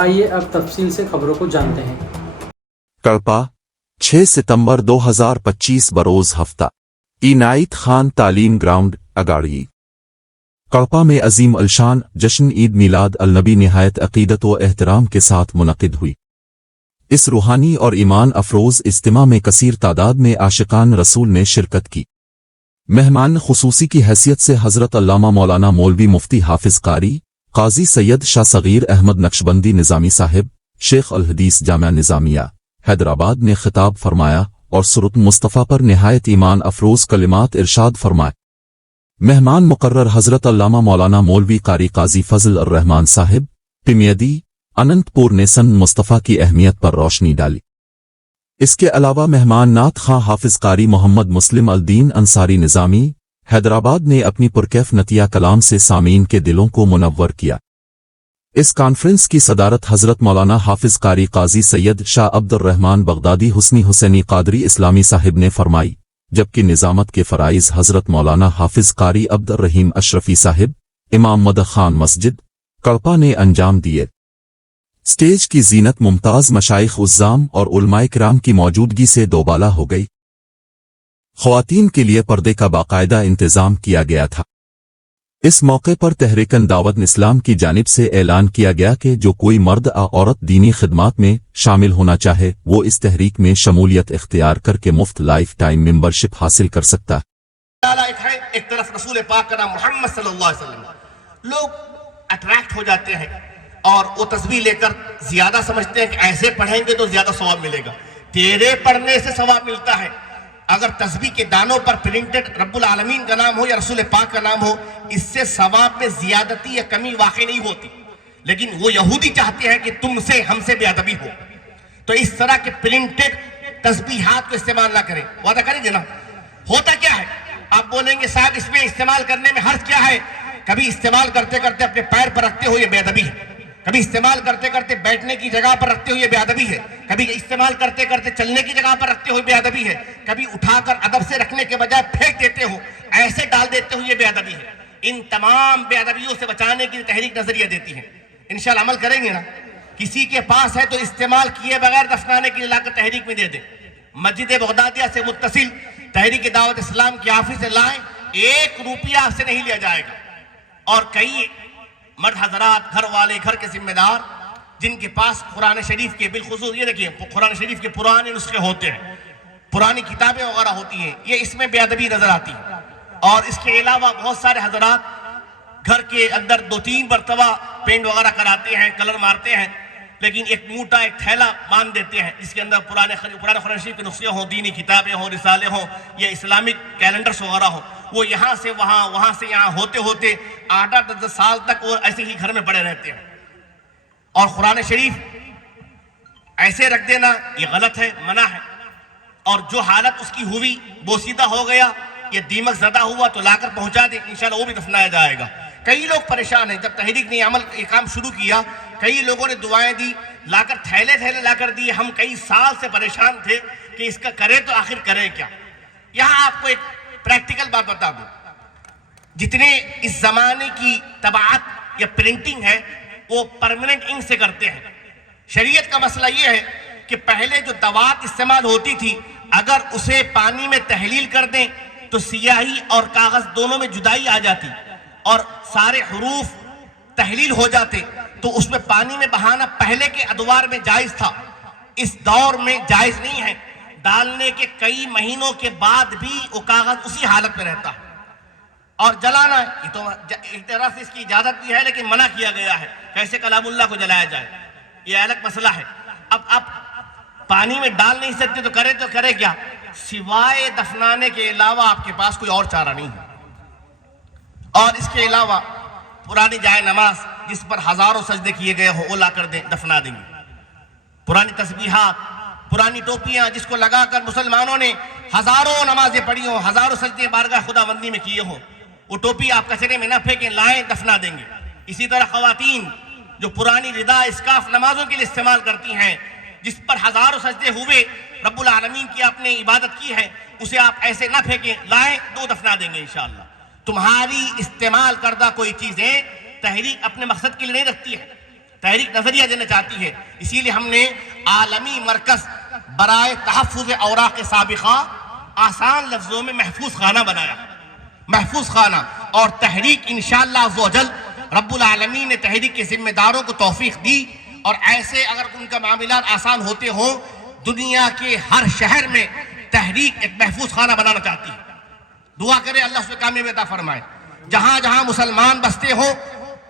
آئیے اب تفصیل سے خبروں کو جانتے ہیں۔ کڑپا 6 ستمبر 2025 بروز ہفتہ عنایت خان تعلیم گراؤنڈ اگاڑی کڑپا میں عظیم الشان جشن عید میلاد النبی نہایت عقیدت و احترام کے ساتھ منعقد ہوئی۔ اس روحانی اور ایمان افروز اجتماع میں کثیر تعداد میں عاشقان رسول نے شرکت کی۔ مہمان خصوصی کی حیثیت سے حضرت علامہ مولانا مولوی مفتی حافظ قاری قاضی سید شاہ صغیر احمد نقشبندی نظامی صاحب شیخ الحدیث جامعہ نظامیہ حیدرآباد نے خطاب فرمایا اور سورۃ مصطفیٰ پر نہایت ایمان افروز کلمات ارشاد فرمائے۔ مہمان مقرر حضرت علامہ مولانا مولوی قاری قاضی فضل الرحمان صاحب پمیدی اننت پور نے سن مصطفیٰ کی اہمیت پر روشنی ڈالی۔ اس کے علاوہ مہمان نعت خواں حافظ قاری محمد مسلم الدین انصاری نظامی حیدرآباد نے اپنی پرکیف نتیہ کلام سے سامعین کے دلوں کو منور کیا۔ اس کانفرنس کی صدارت حضرت مولانا حافظ قاری قاضی سید شاہ عبد الرحمان بغدادی حسنی حسینی قادری اسلامی صاحب نے فرمائی، جبکہ نظامت کے فرائض حضرت مولانا حافظ قاری عبد الرحیم اشرفی صاحب امام مدح خان مسجد کڑپا نے انجام دیے۔ سٹیج کی زینت ممتاز مشائخ عظام اور علماء کرام کی موجودگی سے دوبالا ہو گئی۔ خواتین کے لیے پردے کا باقاعدہ انتظام کیا گیا تھا۔ اس موقع پر تحریکن دعوت اسلام کی جانب سے اعلان کیا گیا کہ جو کوئی مرد عورت دینی خدمات میں شامل ہونا چاہے وہ اس تحریک میں شمولیت اختیار کر کے مفت لائف ٹائم ممبرشپ حاصل کر سکتا ہے۔ ایک طرف رسول پاک کا نام محمد صلی اللہ علیہ وسلم، لوگ اٹریکٹ ہو جاتے ہیں اور وہ تسبیح لے کر زیادہ سمجھتے ہیں کہ ایسے پڑھیں گے تو زیادہ ثواب ملے گا۔ تیرے پڑھنے سے ثواب ملتا ہے۔ اگر تسبیح کے دانوں پر پرنٹڈ رب العالمین کا نام ہو یا رسول پاک کا نام ہو، اس سے ثواب میں زیادتی یا کمی واقع نہیں ہوتی، لیکن وہ یہودی چاہتے ہیں کہ تم سے ہم سے بے ادبی ہو، تو اس طرح کے پرنٹڈ تسبیحات کو استعمال نہ کریں۔ وعدہ کریں گے نا؟ ہوتا کیا ہے؟ آپ بولیں گے صاحب اس میں استعمال کرنے میں حرج کیا ہے؟ کبھی استعمال کرتے کرتے اپنے پیر پر رکھتے ہو یہ بے ادبی ہے، کبھی استعمال کرتے کرتے بیٹھنے کی جگہ پر رکھتے ہوئے بے ادبی ہے، کبھی استعمال کرتے کرتے چلنے کی جگہ پر رکھتے ہوئے بے ادبی ہے، کبھی اٹھا کر ادب سے رکھنے کے بجائے پھینک دیتے ہو، ایسے ڈال دیتے ہو، یہ بے ادبی ہے۔ ان تمام بے ادبیوں سے بچانے کی تحریک نظریہ دیتی ہے۔ انشاءاللہ عمل کریں گے نا؟ کسی کے پاس ہے تو استعمال کیے بغیر دفنانے کے لیے لا کر تحریک میں دے دیں۔ مسجد بغدادیہ سے متصل تحریک دعوت اسلام کے آفس سے لائیں، 1 روپیہ آپ سے نہیں لیا جائے گا۔ اور کئی مرد حضرات، گھر والے، گھر کے ذمہ دار جن کے پاس قرآن شریف کے بالخصوص یہ دیکھیں قرآن شریف کے پرانے نسخے ہوتے ہیں، پرانی کتابیں وغیرہ ہوتی ہیں، یہ اس میں بے ادبی نظر آتی ہے۔ اور اس کے علاوہ بہت سارے حضرات گھر کے اندر 2-3 مرتبہ پینٹ وغیرہ کراتے ہیں، کلر مارتے ہیں، لیکن ایک موٹا ایک تھیلا باندھ دیتے ہیں جس کے اندر پرانے قرآن شریف کے نسخے ہوں، دینی کتابیں ہوں، رسالے ہوں یا اسلامک کیلنڈرز وغیرہ ہوں۔ وہ یہاں سے وہاں، وہاں سے یہاں ہوتے ہوتے 8-10 سال تک وہ ایسے ہی گھر میں پڑے رہتے ہیں۔ اور قرآن شریف ایسے رکھ دینا یہ غلط ہے، منع ہے۔ اور جو حالت اس کی ہوئی بوسیدہ ہو گیا، یہ دیمک زدہ ہوا تو لا کر پہنچا دیں، انشاءاللہ وہ بھی دفنایا جائے گا۔ کئی لوگ پریشان ہیں، جب تحریک نے یہ کام شروع کیا کئی لوگوں نے دعائیں دی، لا کر تھیلے لا کر دیے۔ ہم کئی سال سے پریشان تھے کہ اس کا کرے تو آخر کرے کیا۔ یہاں آپ کو ایک پریکٹیکل بات بتا دوں، جتنے اس زمانے کی طباعت یا پرنٹنگ ہے وہ پرماننٹ انک سے کرتے ہیں۔ شریعت کا مسئلہ یہ ہے کہ پہلے جو دوات استعمال ہوتی تھی اگر اسے پانی میں تحلیل کر دیں تو سیاہی اور کاغذ دونوں میں جدائی آ جاتی اور سارے حروف تحلیل ہو جاتے، تو اس میں پانی میں بہانا پہلے کے ادوار میں جائز تھا، اس دور میں جائز نہیں ہے۔ ڈالنے کے کئی مہینوں کے بعد بھی وہ کاغذ اسی حالت میں رہتا ہے۔ اور جلانا یہ تو ایک طرح سے اس کی اجازت بھی ہے لیکن منع کیا گیا ہے، کیسے کلام اللہ کو جلایا جائے، یہ الگ مسئلہ ہے۔ اب آپ پانی میں ڈال نہیں سکتے تو کرے کیا؟ سوائے دفنانے کے علاوہ آپ کے پاس کوئی اور چارہ نہیں ہے۔ اور اس کے علاوہ پرانی جائے نماز جس پر ہزاروں سجدے کیے گئے ہو وہ لا کر دفنا دیں گے۔ پرانی تسبیحات، پرانی ٹوپیاں جس کو لگا کر مسلمانوں نے ہزاروں نمازیں پڑھی ہوں، ہزاروں سجدے بارگاہ خدا بندی میں کیے ہوں، وہ ٹوپی آپ کچرے میں نہ پھینکیں، لائیں دفنا دیں گے۔ اسی طرح خواتین جو پرانی ردا اسکاف نمازوں کے لیے استعمال کرتی ہیں، جس پر ہزاروں سجدے ہوئے، رب العالمین کی آپ نے عبادت کی ہے، اسے آپ ایسے نہ پھینکیں، لائیں دو دفنا دیں گے انشاءاللہ۔ تمہاری استعمال کردہ کوئی چیزیں تحریک اپنے مقصد کے لیے نہیں رکھتی ہے، تحریک نظریہ دینا چاہتی ہے. اسی لیے ہم نے عالمی مرکز برائے تحفظ اوراق سابقہ آسان لفظوں میں محفوظ خانہ بنایا. محفوظ خانہ. اور تحریک انشاءاللہ عز و جل رب العالمین نے تحریک کے ذمہ داروں کو توفیق دی، اور ایسے اگر ان کا معاملات آسان ہوتے ہوں، دنیا کے ہر شہر میں تحریک ایک محفوظ خانہ بنانا چاہتی ہے. دعا کرے اللہ اس میں کامیابی عطا فرمائے. جہاں جہاں مسلمان بستے ہوں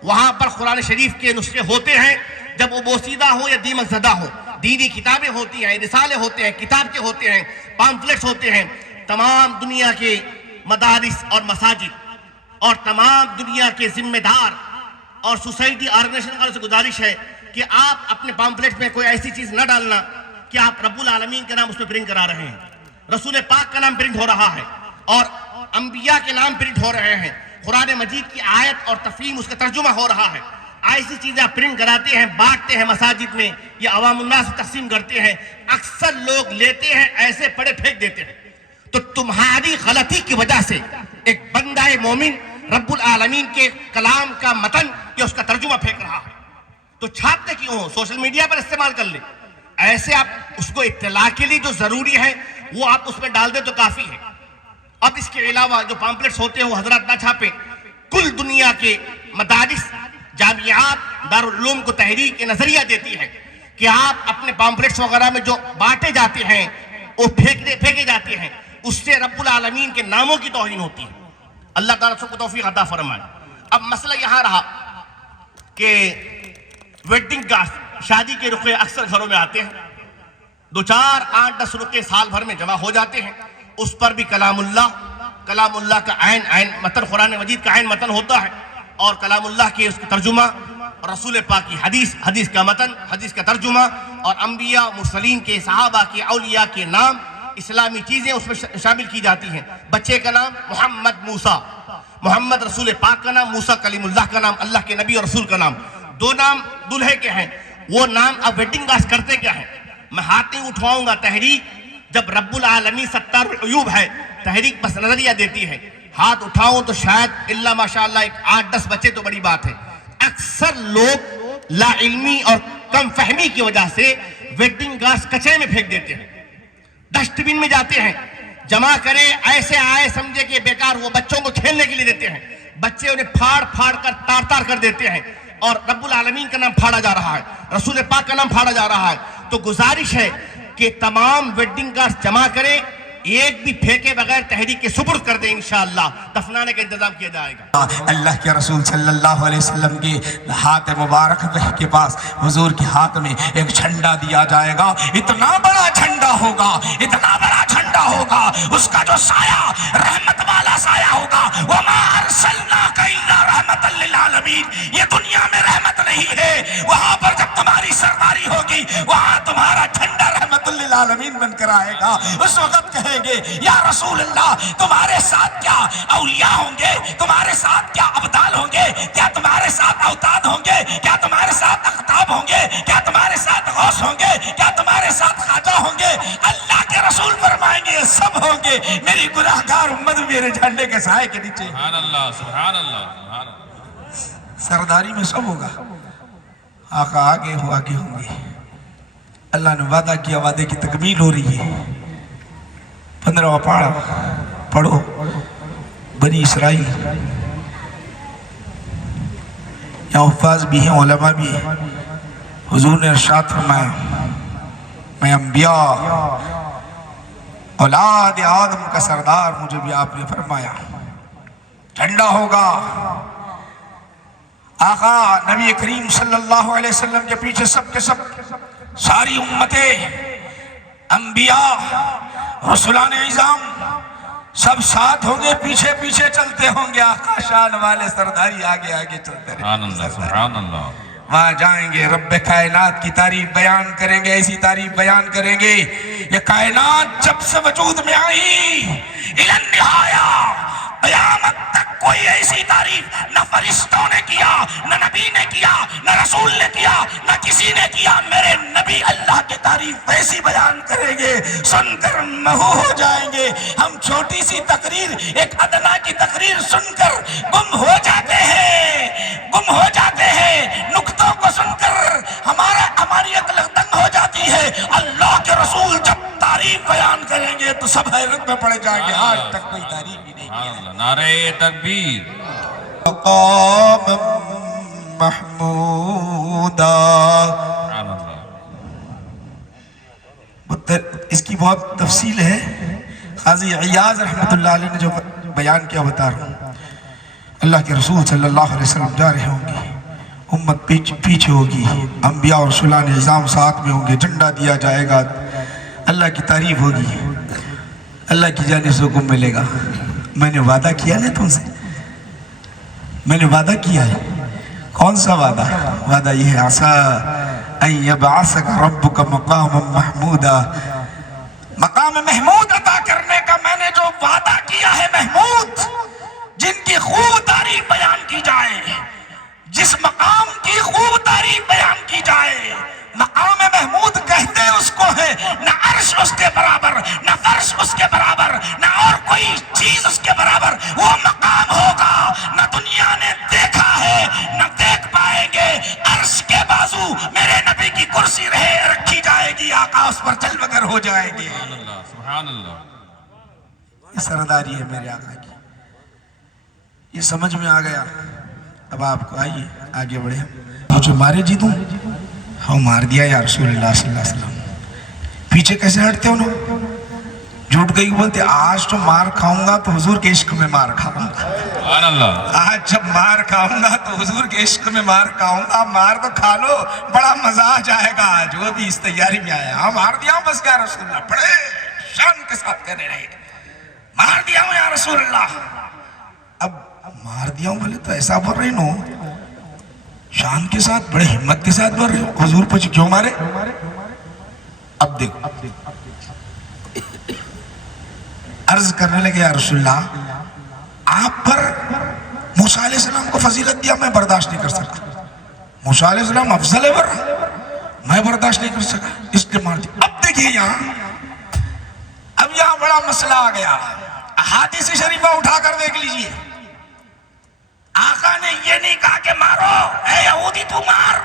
وہاں پر قرآن شریف کے نسخے ہوتے ہیں، جب وہ بوسیدہ ہو یا دیمک زدہ ہو. دینی کتابیں ہوتی ہیں، رسالے ہوتے ہیں، کتاب کے ہوتے ہیں، پامفلیٹس ہوتے ہیں. تمام دنیا کے مدارس اور مساجد اور تمام دنیا کے ذمہ دار اور سوسائٹی آرگنائزیشن والوں سے گزارش ہے کہ آپ اپنے پامفلیٹ میں کوئی ایسی چیز نہ ڈالنا کہ آپ رب العالمین کے نام اس میں پرنٹ کرا رہے ہیں، رسول پاک کا نام پرنٹ ہو رہا ہے، اور انبیاء کے نام پرنٹ ہو رہے ہیں، قرآن مجید کی آیت اور تفہیم اس کا ترجمہ ہو رہا ہے. ایسی چیزیں آپ پرنٹ کراتے ہیں، بانٹتے ہیں مساجد میں یا عوام الناس سے تقسیم کرتے ہیں. اکثر لوگ لیتے ہیں، ایسے پڑے پھینک دیتے ہیں. تو تمہاری غلطی کی وجہ سے ایک بندہ مومن رب العالمین کے کلام کا متن یا اس کا ترجمہ پھینک رہا ہے. تو چھاپتے کیوں ہو؟ سوشل میڈیا پر استعمال کر لیں. ایسے آپ اس کو اطلاع کے لیے جو ضروری ہے وہ آپ اس میں ڈال دیں تو کافی ہے. اب اس کے علاوہ جو پامپلیٹس ہوتے ہیں وہ حضرات نہ چھاپیں. کل دنیا کے مدارس، جامعات، دارالعلوم کو تحریک نظریہ دیتی ہے کہ آپ اپنے پامپلیٹس وغیرہ میں جو بانٹے جاتے ہیں وہ پھینکے جاتے ہیں، اس سے رب العالمین کے ناموں کی توہین ہوتی ہے. اللہ تعالیٰ سب کو توفیق عطا فرمائے. اب مسئلہ یہاں رہا کہ ویڈنگ کارڈ، شادی کے رقعے اکثر گھروں میں آتے ہیں، 2 4 8 10 رقعے سال بھر میں جمع ہو جاتے ہیں. اس پر بھی کلام اللہ کا عین متن، قرآن مجید کا عین متن ہوتا ہے، اور کلام اللہ کے اس کا ترجمہ، اور رسول پاک کی حدیث کا متن، حدیث کا ترجمہ، اور انبیاء، مرسلین کے، صحابہ کے، اولیاء کے نام، اسلامی چیزیں اس میں شامل کی جاتی ہیں. بچے کا نام محمد موسیٰ، محمد رسول پاک کا نام، موسیٰ کلیم اللہ کا نام، اللہ کے نبی اور رسول کا نام. 2 نام دلہے کے ہیں. وہ نام اب ویڈنگ کارڈ کرتے کیا ہیں؟ میں ہاتھ نہیں اٹھواؤں گا. تحریک جب رب العالمین ستار العیوب ہے، تحریک بس نظریہ دیتی ہے. ہاتھ اٹھاؤں تو شاید اللہ ماشاءاللہ 8 10 بچے تو بڑی بات ہے. اکثر لوگ لا علمی اور کم فہمی کی وجہ سے ویڈنگ کارڈ کچرے میں پھینک دیتے ہیں، ڈسٹ بن میں جاتے ہیں. جمع کرے ایسے آئے سمجھے کہ بیکار، وہ بچوں کو کھیلنے کے لیے دیتے ہیں. بچے انہیں پھاڑ کر تار کر دیتے ہیں، اور رب العالمین کا نام پھاڑا جا رہا ہے، رسول پاک کا نام پھاڑا جا رہا ہے. تو گزارش ہے کہ تمام ویڈنگ کارڈ جمع کریں، ایک بھی پھینکے بغیر تحریک کے سپرد کر دیں. انشاءاللہ دفنانے کا انتظام کیا جائے گا. اللہ کے رسول صلی اللہ علیہ وسلم کے ہاتھ مبارک کے پاس حضور کے ہاتھ میں ایک جھنڈا دیا جائے گا. اتنا بڑا جھنڈا ہوگا، اتنا بڑا جھنڈا ہوگا، اس کا جو سایہ رحمت والا سایہ ہوگا. وما ارسلناک الا رحمتا للعالمین. یہ دنیا میں رحمت نہیں ہے، وہاں پر جب تمہاری سرداری ہوگی وہاں تمہارا جھنڈا رحمت للعالمین بن کر آئے گا. اس وقت کہیں گے یا رسول اللہ تمہارے ساتھ کیا اولیاء ہوں گے، تمہارے ساتھ کیا ابدال ہوں گے، کیا تمہارے ساتھ اوتاد ہوں گے، کیا تمہارے ساتھ اقطاب ہوں گے، کیا تمہارے ساتھ غوث ہوں گے، کیا تمہارے ساتھ خواجہ ہوں گے؟ اللہ کے رسول فرمائیں گے یہ سب ہوں گے. میری گناہگار امت میرے جھنڈے کے سائے کے نیچے. سبحان اللہ، سبحان اللہ، سبحان اللہ. سرداری میں سب ہوگا. آقا آگے ہو، آگے ہوں گے. اللہ نے وعدہ کیا، وعدے کی تکمیل ہو رہی ہے. 15واں پارہ پڑھو. بنی اسرائیل، یہاں حفاظ بھی ہیں، علماء بھی ہیں. حضور نے ارشاد فرمایا میں انبیاء اولاد آدم کا سردار، مجھے بھی آپ نے فرمایا. جھنڈا ہوگا. آقا نبی کریم صلی اللہ علیہ وسلم کے پیچھے سب کے سب ساری امتیں، انبیاء، رسولان اعظام سب ساتھ ہوں گے، پیچھے پیچھے چلتے ہوں گے. آقا شان والے سرداری آگے آگے چلتے سبحان اللہ، رہے. سبحان اللہ. وہاں جائیں گے، رب کائنات کی تعریف بیان کریں گے، ایسی تعریف بیان کریں گے. یہ کائنات جب سے وجود میں آئی الی النہایا، قیامت تک کوئی ایسی تعریف نہ فرشتوں نے کیا، نہ نبی نے کیا، نہ رسول نے کیا، نہ کسی نے کیا. میرے نبی اللہ کی تعریف ویسی بیان کریں گے، سن کر مہو ہو جائیں گے. ہم چھوٹی سی تقریر، ایک ادنا کی تقریر سن کر گم ہو جاتے ہیں. گم ہو جاتے ہیں، نکتوں کو سن کر ہماری عقل دنگ ہو جاتی ہے۔ اللہ کے رسول جب تعریف بیان کریں گے تو سب حیرت میں پڑ جائیں گے، آج تک کوئی تعریف ہی نہیں کی ہے۔ نعرہ تکبیر۔ مقام محمودا، سبحان اللہ۔ اس کی بہت تفصیل ہے، قاضی عیاض رحمۃ اللہ علیہ نے جو بیان کیا بتا رہا ہوں۔ اللہ کے رسول صلی اللہ علیہ وسلم جا رہے ہوں گے، امت پیچھے ہوگی، انبیاء اور رسولان نظام ساتھ میں ہوں گے، جھنڈا دیا جائے گا، اللہ کی تعریف ہوگی، اللہ کی جانب سے حکم ملے گا، میں نے وعدہ کیا نا تم سے، میں نے وعدہ کیا ہے۔ کون سا وعدہ؟ وعدہ یہ ہے، عسیٰ ان یبعثک ربک مقاما محمودا، مقام محمود عطا کرنے کا میں نے جو وعدہ کیا ہے، محمود جن کی خوب تعریف بیان کی جائے، جس مقام کی خوب تعریف بیان کی جائے، مقام محمود کہتے اس کو ہے، نہ عرش اس کے برابر، نہ فرش اس کے برابر، نہ اور کوئی چیز اس کے برابر وہ مقام ہوگا، نہ دنیا نے دیکھا ہے نہ دیکھ پائیں گے۔ عرش کے بازو میرے نبی کی کرسی رہے رکھی جائے گی، آقا اس پر چل بگر ہو جائیں گے۔ سبحان اللہ، سبحان اللہ۔ یہ سرداری ہے میرے آقا کی، یہ سمجھ میں آ گیا۔ اب آپ کو آئیے آگے بڑھے، جو مارے جی تم، ہاں مار دیا یا رسول اللہ صلی اللہ علیہ وسلم، پیچھے کیسے ہٹتے ہو نا؟ جھوٹ گئی بولتے آج تو مار کھاؤں گا تو حضور کے عشق میں مار کھاؤں گا، سبحان اللہ۔ آج جب مار کھاؤں گا تو حضور کے عشق میں مار کھاؤں گا۔ مار تو کھا لو، بڑا مزہ آ جائے گا، آج وہ بھی اس تیاری میں آیا، ہاں مار دیا ہوں بس یا رسول اللہ، بڑے شان کے ساتھ کہنے رہے، مار دیا ہوں یا رسول اللہ۔ اب مار دیا ہوں بولے تو ایسا بول رہے نو، شان کے ساتھ بڑے ہمت کے ساتھ بول رہے، حضور پوچھے کیوں مارے؟ اب دیکھو عرض کرنے لگے یا رسول اللہ، آپ پر موسیٰ علیہ السلام کو فضیلت دیا، میں برداشت نہیں کر سکتا، موسیٰ علیہ السلام افضل ہے برا، میں برداشت نہیں کر سکا، اس نے مار دیا۔ اب دیکھیے یہاں، اب یہاں بڑا مسئلہ آ گیا، احادیث شریفہ اٹھا کر دیکھ لیجئے، آقا نے یہ نہیں کہا کہ مارو اے یہودی تو مار،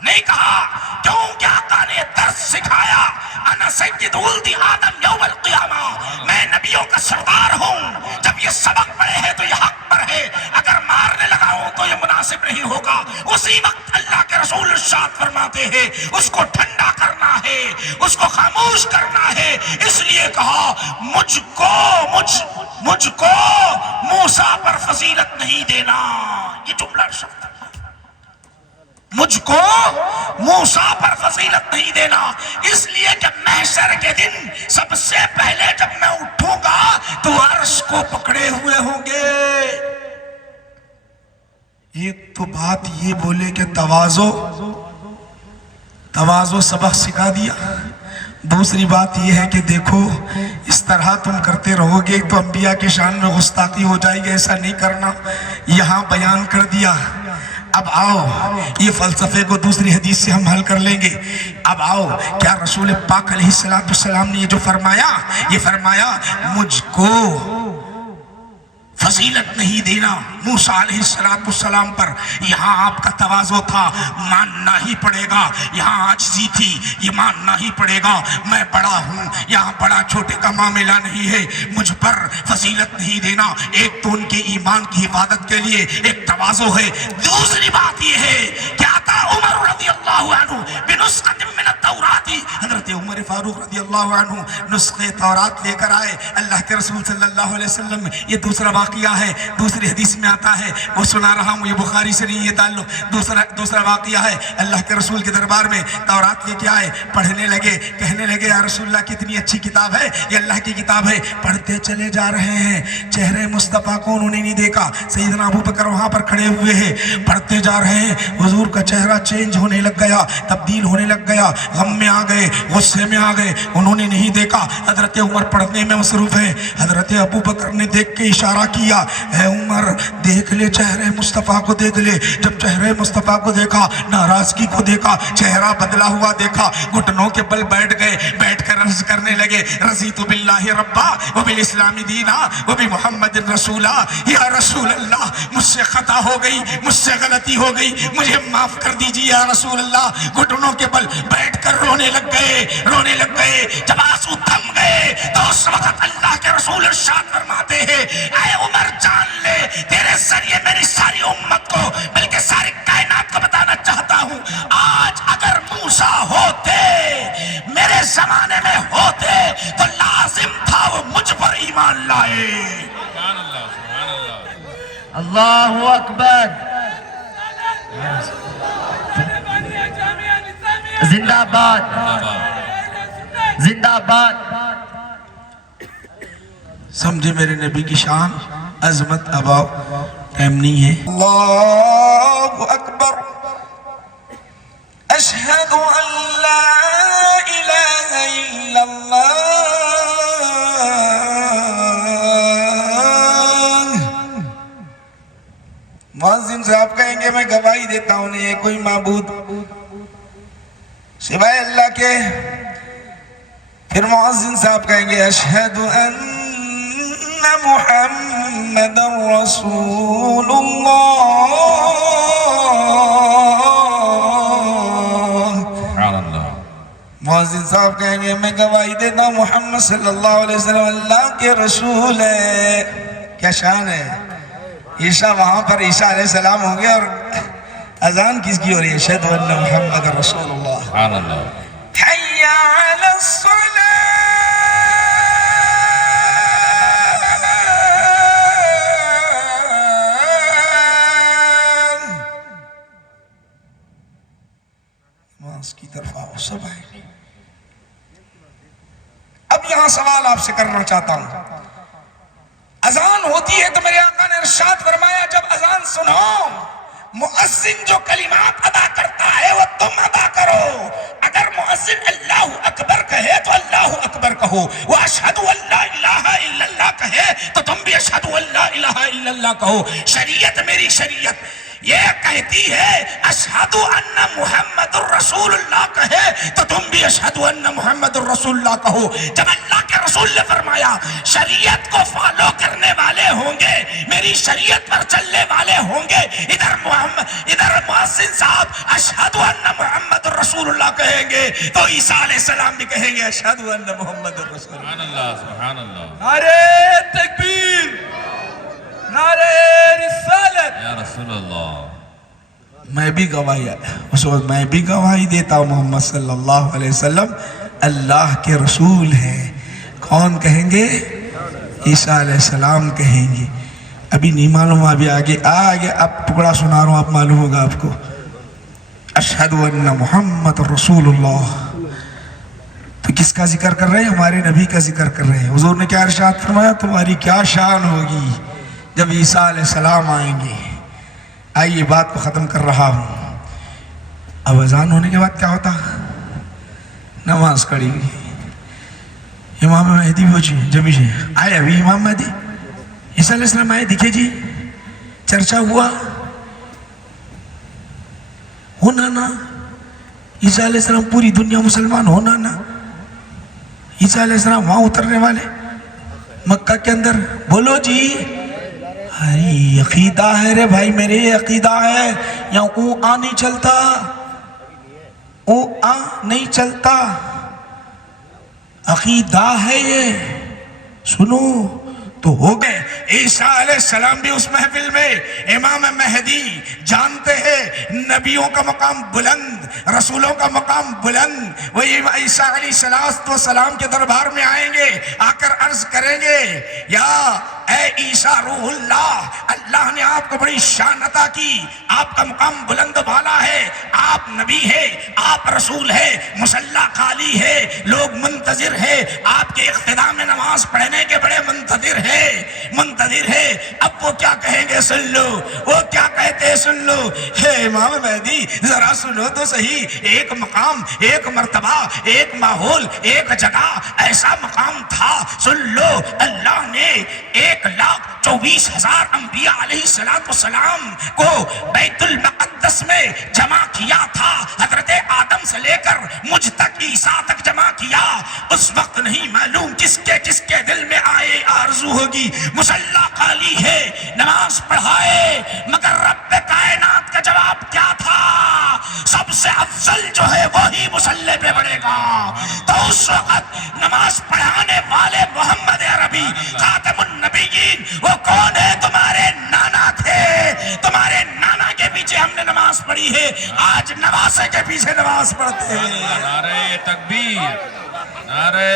نہیں کہا، کیونکہ آقا نے درس سکھایا، انا سید ولد آدم یوم القیامہ، میں نبیوں کا سردار ہوں، جب یہ سبق پڑھے ہیں تو یہ حق پر ہے، اگر مارنے لگا ہوں تو یہ مناسب نہیں ہوگا۔ اسی وقت اللہ کے رسول ارشاد فرماتے ہیں اس کو ٹھنڈا کرنا ہے، اس کو خاموش کرنا ہے، اس لیے کہا مجھ کو موسیٰ پر فضیلت نہیں دینا، یہ جملہ ارشاد، مجھ کو موسیٰ پر فضیلت نہیں دینا، اس لیے کہ محشر کے دن سب سے پہلے جب میں اٹھوں گا تو عرش کو پکڑے ہوئے ہوں گے۔ ایک تو بات یہ بولے کہ تواضع سبق سکھا دیا، دوسری بات یہ ہے کہ دیکھو اس طرح تم کرتے رہو گے تو انبیاء کی شان میں گستاخی ہو جائے گی، ایسا نہیں کرنا، یہاں بیان کر دیا۔ اب آؤ یہ فلسفے کو دوسری حدیث سے ہم حل کر لیں گے۔ اب آؤ، کیا رسول پاک علیہ السلام نے یہ جو فرمایا، یہ فرمایا مجھ کو فضیلت نہیں دینا موسیٰ علیہ السلام پر، یہاں آپ کا تواضع تھا، ماننا ہی پڑے گا، یہاں عاجزی تھی، یہ ماننا ہی پڑے گا، میں بڑا ہوں، یہاں بڑا چھوٹے کا معاملہ نہیں ہے، مجھ پر فضیلت نہیں دینا۔ ایک تو ان کے ایمان کی حفاظت کے لیے ایک تواضع ہے، دوسری بات یہ ہے کہ آتا عمر رضی اللہ عنہ بنسخۃ من التوراۃ، حضرت عمر فاروق رضی اللہ عنہ نسخے تورات لے کر آئے، اللہ کے رسول صلی اللہ علیہ وسلم، یہ دوسرا واقعہ ہے، دوسری حدیث میں آتا ہے، وہ سنا رہا ہوں، یہ بخاری سے نہیں، یہ تعلق دوسرا واقعہ ہے، اللہ کے رسول کے دربار میں تورات لے کے آئے، پڑھنے لگے، کہنے لگے یا رسول اللہ کتنی اچھی کتاب ہے، یہ اللہ کی کتاب ہے، پڑھتے چلے جا رہے ہیں، چہرے مصطفیٰ کو انہوں نے نہیں دیکھا، سیدنا ابو بکر وہاں پر کھڑے ہوئے ہیں، پڑھتے جا رہے ہیں، حضور کا چہرہ چہرہ چینج ہونے لگ گیا، تبدیل ہونے لگ گیا، غم میں آ گئے، غصے میں آ گئے، انہوں نے نہیں دیکھا۔ حضرت عمر پڑھنے میں مصروف ہے، حضرت ابو بکر نے دیکھ کے اشارہ کیا، اے عمر دیکھ لے چہرے مصطفیٰ کو دیکھ لے۔ جب چہرے مصطفیٰ کو دیکھا، ناراضگی کو دیکھا، چہرہ بدلا ہوا دیکھا، گھٹنوں کے بل بیٹھ گئے، بیٹھ کر عرض کرنے لگے، رضیت باللہ ربا وبالاسلام دینا وبمحمد رسولا۔ یا رسول اللہ مجھ سے خطا ہو گئی، مجھ سے غلطی ہو گئی، مجھے معاف کر دیجیے یا رسول اللہ۔ گھٹنوں کے بل بیٹھ کر رونے لگ گئے، رونے لگ گئے۔ جب آنسو تھم گئے تو اس وقت اللہ کے رسول ارشاد فرماتے ہیں، اے عمر جان لے تیرے ذریعے میری ساری امت کو بلکہ ساری کائنات کو بتانا چاہتا ہوں، آج اگر موسیٰ ہوتے میرے زمانے میں ہوتے تو لازم تھا وہ مجھ پر ایمان لائے۔ سبحان اللہ، سبحان اللہ۔ اللہ اکبر، زندہ باد، زندہ باد۔ سمجھے میرے نبی کی شان، عظمت۔ اب آؤ، ٹائم نہیں ہے۔ اللہ اکبر، اشہد ان لا الہ الا اللہ۔ مؤذن صاحب کہیں گے میں گواہی دیتا ہوں نہیں ہے کوئی معبود سوائے اللہ کے۔ پھر مؤذن صاحب کہیں گے اشہد ان محمد رسول اللہ۔ سبحان اللہ۔ مؤذن صاحب کہیں گے میں گواہی دیتا ہوں محمد صلی اللہ علیہ وسلم اللہ کے رسول ہے۔ کیا شان ہے۔ عیسیٰ وہاں پر عیسیٰ علیہ السلام ہوں گے اور اذان کس کی ہو رہی ہے؟ اشہد ان محمد رسول اللہ۔ سبحان اللہ۔ حی علی الصلاة۔ نماز کی طرف آؤ سب آئے۔ اب یہاں سوال آپ سے کرنا چاہتا ہوں، اذان ہوتی ہے تو میرے آقا نے ارشاد فرمایا جب اذان سنو مؤذن جو کلمات ادا کرتا ہے وہ تم ادا کرو۔ اگر مؤذن اللہ اکبر کہے تو اللہ اکبر کہو، وہ اشہد ان لا الہ الا اللہ کہے تو تم بھی اشہد ان لا الہ الا اللہ کہو۔ شریعت میری شریعت یہ کہتی ہے اشہد ان محمد الرسول اللہ کہے تو تم بھی اشہد ان محمد الرسول اللہ کہو۔ جب اللہ کے رسول نے فرمایا شریعت کو فالو کرنے والے ہوں گے، میری شریعت پر چلنے والے ہوں گے، ادھر مؤذن صاحب اشہد ان محمد الرسول اللہ کہیں گے تو عیسیٰ علیہ السلام بھی کہیں گے اشہد ان محمد الرسول اللہ۔ سبحان اللہ، سبحان اللہ۔ نعرہ تکبیر، نعرہ رسالت۔ یا رسول اللہ۔ میں بھی گواہی اس وقت میں بھی گواہی دیتا ہوں محمد صلی اللہ علیہ وسلم اللہ کے رسول ہیں۔ کون کہیں گے؟ عیسیٰ علیہ السلام کہیں گے۔ ابھی نہیں معلوم، ابھی آگے اب ٹکڑا سنا رہا ہوں، آپ معلوم ہوگا آپ کو۔ اشہد ان محمد رسول اللہ، تو کس کا ذکر کر رہے ہیں؟ ہمارے نبی کا ذکر کر رہے ہیں۔ حضور نے کیا ارشاد فرمایا؟ تمہاری کیا شان ہوگی جب عیسیٰ علیہ السلام آئیں گے۔ آئیے بات کو ختم کر رہا ہوں۔ اب اذان ہونے کے بعد کیا ہوتا؟ نماز کھڑی گئی، امام مہدی پہنچے، جبھی سے آئے ابھی امام مہدی عیسیٰ علیہ السلام آئے، دکھے جی، چرچا ہوا ہونا نا عیسیٰ علیہ السلام پوری دنیا مسلمان ہونا نا۔ عیسیٰ علیہ السلام وہاں اترنے والے مکہ کے اندر، بولو جی ارے عقیدہ ہے رے بھائی میرے، عقیدہ ہے، یہاں او آ نہیں چلتا، او آ نہیں چلتا، عقیدہ ہے یہ، سنو تو ہو گئے۔ عیسیٰ علیہ السلام بھی اس محفل میں، امام مہدی جانتے ہیں نبیوں کا مقام بلند، رسولوں کا مقام بلند، وہ عیسیٰ علیہ السلام کے دربار میں آئیں گے، آ کر عرض کریں گے یا اے عیسیٰ روح اللہ، اللہ نے آپ کو بڑی شان عطا کی، آپ کا مقام بلند بالا ہے، آپ نبی ہے، آپ رسول ہے، مصلی خالی ہے، لوگ منتظر ہے، آپ کے اقتداء میں نماز پڑھنے کے بڑے منتظر ہے۔ اب اب وہ کیا کہیں گے سن لو، وہ کیا کہتے ہیں سن لو. ہے امام مہدی ذرا سنو تو صحیح. ایک مقام، ایک مرتبہ، ایک ماحول، ایک جگہ، ایسا مقام تھا. سن لو، اللہ نے 1,24,000 انبیاء علیہ السلام کو بیت المقدس میں جمع کیا تھا. حضرت آدم سے لے کر مجھ تک، عیسیٰ تک جمع کیا. اس وقت نہیں معلوم کس کے دل میں آئے آرزو ہوگی مصلی خالی ہے، نماز پڑھائے، مگر رب کائنات کا جواب کیا تھا؟ سب سے افضل جو ہے وہی مصلی پہ بڑھے گا. تو اس وقت نماز پڑھانے والے محمد عربی خاتم النبیین وہ کون ہے؟ تمہارے نانا تھے. تمہارے نانا کے پیچھے ہم نے نماز پڑھی ہے، آج نواسے کے پیچھے نماز پڑھتے ہیں. نعرہ تکبیر، نعرہ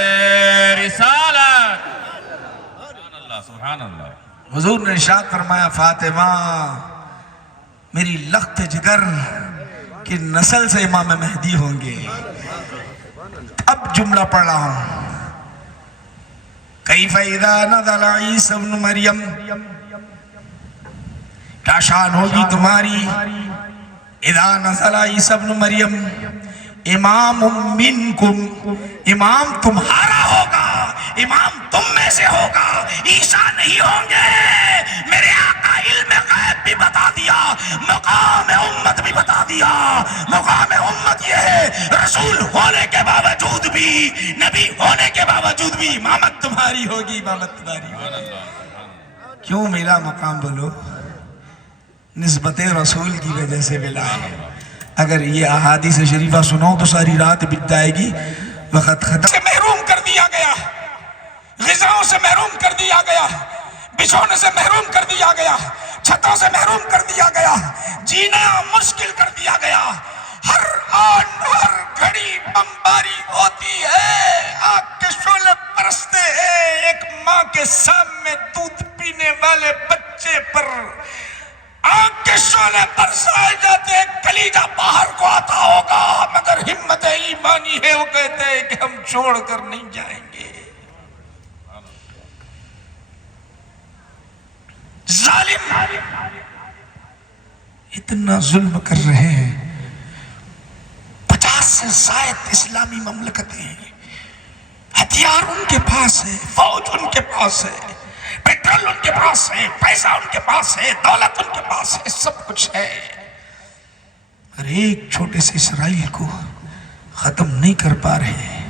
رسالت. سبحان اللہ. حضور نے ارشاد فرمایا فاطمہ میری لخت جگر کی نسل سے امام مہدی ہوں گے. اب جملہ پڑھ رہا ہوں. کیف اذا نزل عیسی ابن مریم، کیا شان ہوگی تمہاری اذا نزل عیسی ابن مریم، امام منکم، امام تمہارا ہوگا، امام تم میں سے ہوگا، عیسیٰ نہیں ہوں گے. میرے آقا علم غیب بھی بتا دیا، مقام امت بھی بتا دیا. مقام امت یہ ہے رسول ہونے کے باوجود بھی، نبی ہونے کے باوجود بھی امامت تمہاری ہوگی، امامت تمہاری ہوگی. کیوں ملا مقام؟ بولو، نسبت رسول کی وجہ سے ملا ہے. اگر یہ احادیث شریفہ سنو تو ساری رات بیت جائے گی. وقت ختم. سے محروم کر دیا گیا، غذاؤں سے محروم کر دیا گیا، بچھونے سے محروم کر دیا گیا، چھتوں سے محروم کر دیا گیا، جینا مشکل کر دیا گیا. ہر آن ہر گھڑی بمباری ہوتی ہے، آگ کے شعلے برستے ہیں. ایک ماں کے سامنے دودھ پینے والے بچے پر آگ کے شعلے برسائے جاتے ہیں. کلیجہ باہر کو آتا ہوگا، مگر ہمت ایمانی ہے، وہ کہتے ہیں کہ ہم چھوڑ کر نہیں جائیں گے. ظالم اتنا ظلم کر رہے ہیں. 50 سے زائد اسلامی مملکتیں ہیں، ہتھیار ان کے پاس ہے، فوج ان کے پاس ہے، پیٹرول ان کے پاس ہے، پیسہ ان کے پاس ہے، دولت ان کے پاس ہے، سب کچھ ہے. اور ایک چھوٹے سے اسرائیل کو ختم نہیں کر پا رہے.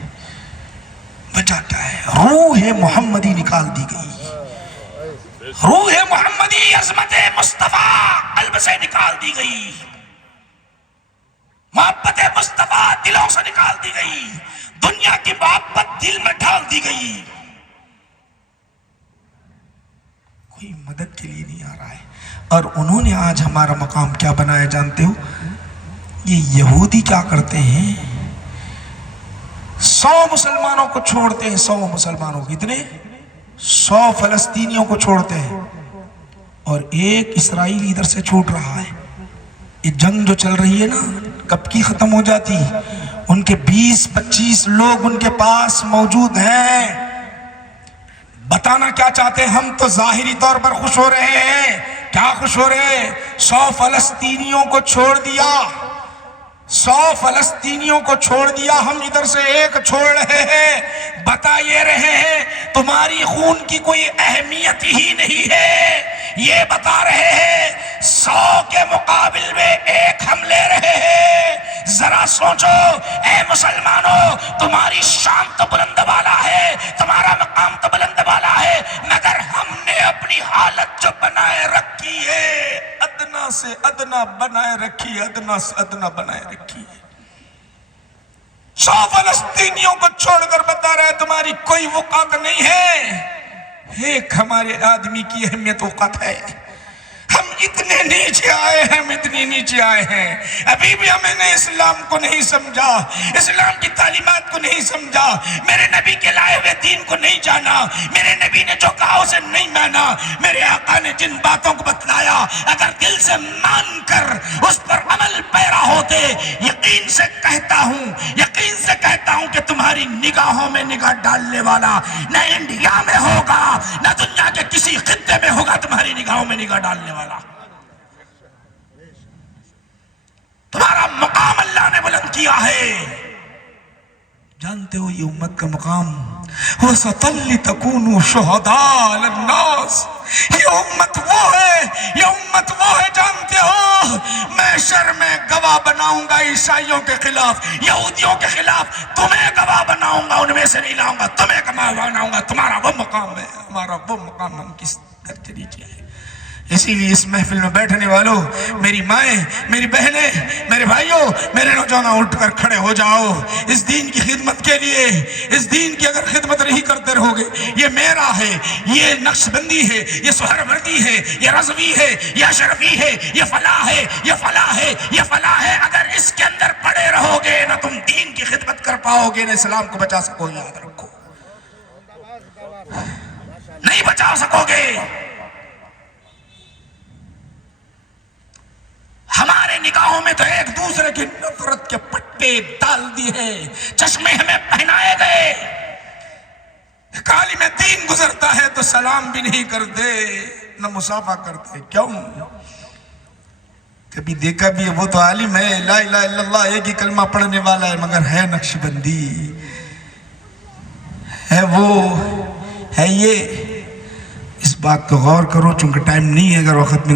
وجہ کیا ہے؟ روح محمدی نکال دی گئی. روح محمدی، عظمت مصطفیٰ قلب سے نکال دی گئی. محبت مصطفیٰ دلوں سے نکال دی گئی. دنیا کی محبت دل میں ڈال دی گئی. کوئی مدد کے لیے نہیں آ رہا ہے. اور انہوں نے آج ہمارا مقام کیا بنایا جانتے ہو؟ یہ یہودی کیا کرتے ہیں؟ 100 مسلمانوں کو چھوڑتے ہیں. 100 مسلمانوں کتنے؟ 100 فلسطینیوں کو چھوڑتے ہیں، اور ایک اسرائیل ادھر سے چھوٹ رہا ہے. یہ جنگ جو چل رہی ہے نا، کب کی ختم ہو جاتی؟ ان کے 20-25 لوگ ان کے پاس موجود ہیں. بتانا کیا چاہتے ہیں؟ ہم تو ظاہری طور پر خوش ہو رہے ہیں. کیا خوش ہو رہے ہیں؟ 100 فلسطینیوں کو چھوڑ دیا، 100 فلسطینیوں کو چھوڑ دیا، ہم ادھر سے ایک چھوڑ رہے ہیں. بتا یہ رہے ہیں تمہاری خون کی کوئی اہمیت ہی نہیں ہے. یہ بتا رہے ہیں 100 کے مقابل میں ایک ہم لے رہے ہیں. ذرا سوچو اے مسلمانوں، تمہاری شان تو بلند والا ہے، تمہارا مقام تو بلند والا ہے، مگر ہم نے اپنی حالت جو بنائے رکھی ہے، ادنا سے ادنا بنائے رکھی، ادنا سے ادنا بنائے رکھی ہے. 100 فلسطینیوں کو چھوڑ کر بتا رہے تمہاری کوئی وقت نہیں ہے. ایک ہمارے آدمی کی اہمیت وقت ہے. ہم اتنے نیچے آئے ہیں، اتنی نیچے آئے ہیں، ابھی بھی ہمیں نے اسلام کو نہیں سمجھا، اسلام کی تعلیمات کو نہیں سمجھا، میرے نبی کے لائے ہوئے دین کو نہیں جانا، میرے نبی نے جو کہا اسے نہیں مانا، میرے آقا نے جن باتوں کو بتلایا اگر دل سے مان کر اس پر عمل پیرا ہوتے، یقین سے کہتا ہوں کہ تمہاری نگاہوں میں نگاہ ڈالنے والا نہ انڈیا میں ہوگا نہ دنیا کے کسی خطے میں ہوگا تمہاری نگاہوں میں نگاہ ڈالنے والا۔ تمہارا مقام اللہ نے بلند کیا ہے، جانتے ہو یہ امت کا مقام وَسَطًا لِتَكُونُوا شُهَدَاءَ عَلَى النَّاسِ، یہ امت وہ ہے جانتے ہو، میں شر میں گواہ بناؤں گا عیسائیوں کے خلاف، یہودیوں کے خلاف، تمہیں گواہ بناؤں گا، ان میں سے نہیں لاؤں گا، تمہیں گواہ بناؤں گا۔ تمہارا وہ مقام ہے، ہمارا وہ مقام، ہم کس درجے نیچے ہیں۔ اسی لیے اس محفل میں بیٹھنے والوں، میری مائیں، میری بہنیں، میرے بھائیوں، میرے نوجوانوں، اٹھ کر کھڑے ہو جاؤ اس دین کی خدمت کے لیے۔ اس دین کی اگر خدمت نہیں کرتے رہو گے، یہ میرا ہے، یہ نقش بندی ہے، یہ سہروردی ہے، یہ رضوی ہے، یہ اشرفی ہے، یہ فلاح ہے، یہ فلاح ہے، یہ فلاح ہے، اگر اس کے اندر پڑے رہو گے نہ تم دین کی خدمت کر پاؤ گے، نہ اسلام کو بچا سکو گے۔ یاد رکھو، نہیں بچا سکو گے۔ ہمارے نگاہوں میں تو ایک دوسرے کی نفرت کے پٹے ڈال دیے، چشمے ہمیں پہنائے گئے۔ ایک عالم دین گزرتا ہے تو سلام بھی نہیں کرتے، نہ مصافحہ کرتے۔ کیوں؟ کبھی دیکھا بھی ہے وہ تو عالم ہے، لا الہ الا اللہ ایک ہی کلمہ پڑھنے والا ہے، مگر ہے نقش بندی، ہے وہ، ہے یہ۔ اس بات کو غور کرو، چونکہ ٹائم نہیں ہے، اگر وقت میں